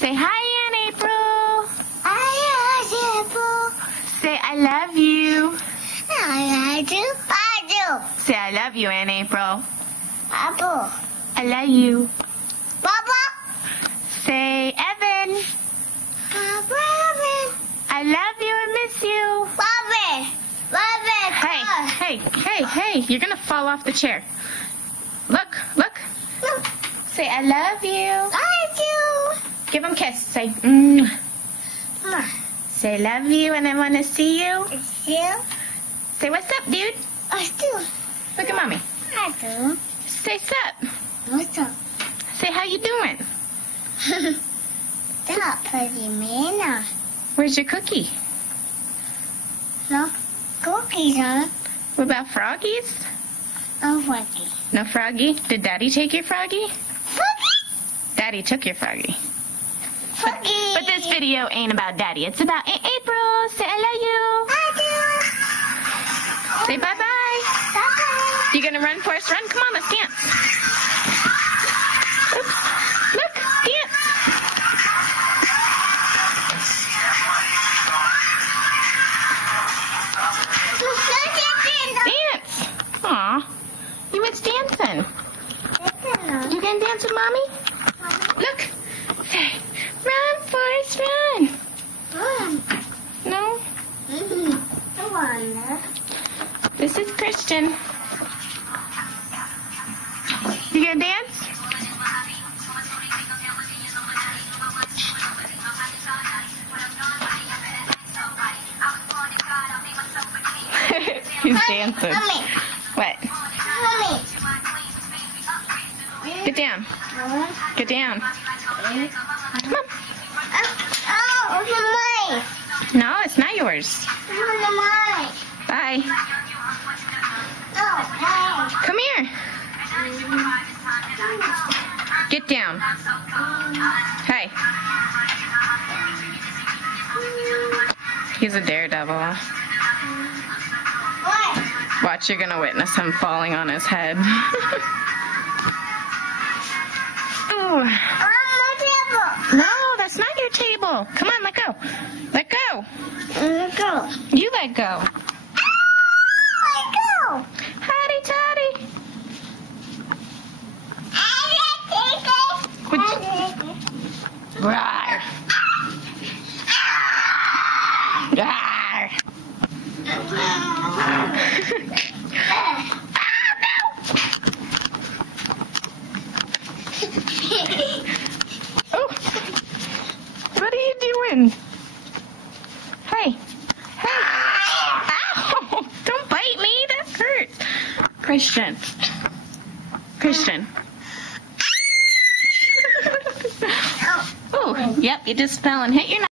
Say hi, Aunt April. I love you. Say I love you. I love you. I do. Say I love you, Aunt April. Apple. I love you. Papa. Say Evan. Robin. I love you and miss you. Robin. Robin. Hey, you're gonna fall off the chair. Look. Look. Say I love you. I do. Give him a kiss. Say, Ma. Say love you and I wanna see you. It's you. Say what's up, dude? I do. Look at mommy. I do. Say sup. What's up? Say how you doing? That pretty man. Where's your cookie? No cookies, huh? What about froggies? No cookie. No froggy? Did Daddy take your froggy? Cookie. Daddy took your froggy. Cookie. But this video ain't about Daddy. It's about Aunt April. Say I love you. I do. Say bye-bye. Bye-bye. You gonna run for us? Run. Come on, let's dance. Oops. Look, dance. Dance. Aw. You went dancing. You gonna dance with Mommy? Look. Say, run, Forrest, run. No? Come on. This is Christian. You gonna dance? He's dancing. Mommy. What? Mommy. Get down. Get down. Come on. Oh, it's No, it's not yours. mine. Bye. Oh, Come here. Get down. Hey. He's a daredevil. What? Watch, you're gonna witness him falling on his head. Ooh. No, that's not your table. Come on, let go. Let go. Let go. You let go. Let go. Howdy, toddy. Rawr. Rawr. Oh, what are you doing? Hey. Ow! Don't bite me. That hurts. Christian. Oh, yep, you just fell and hit your nose.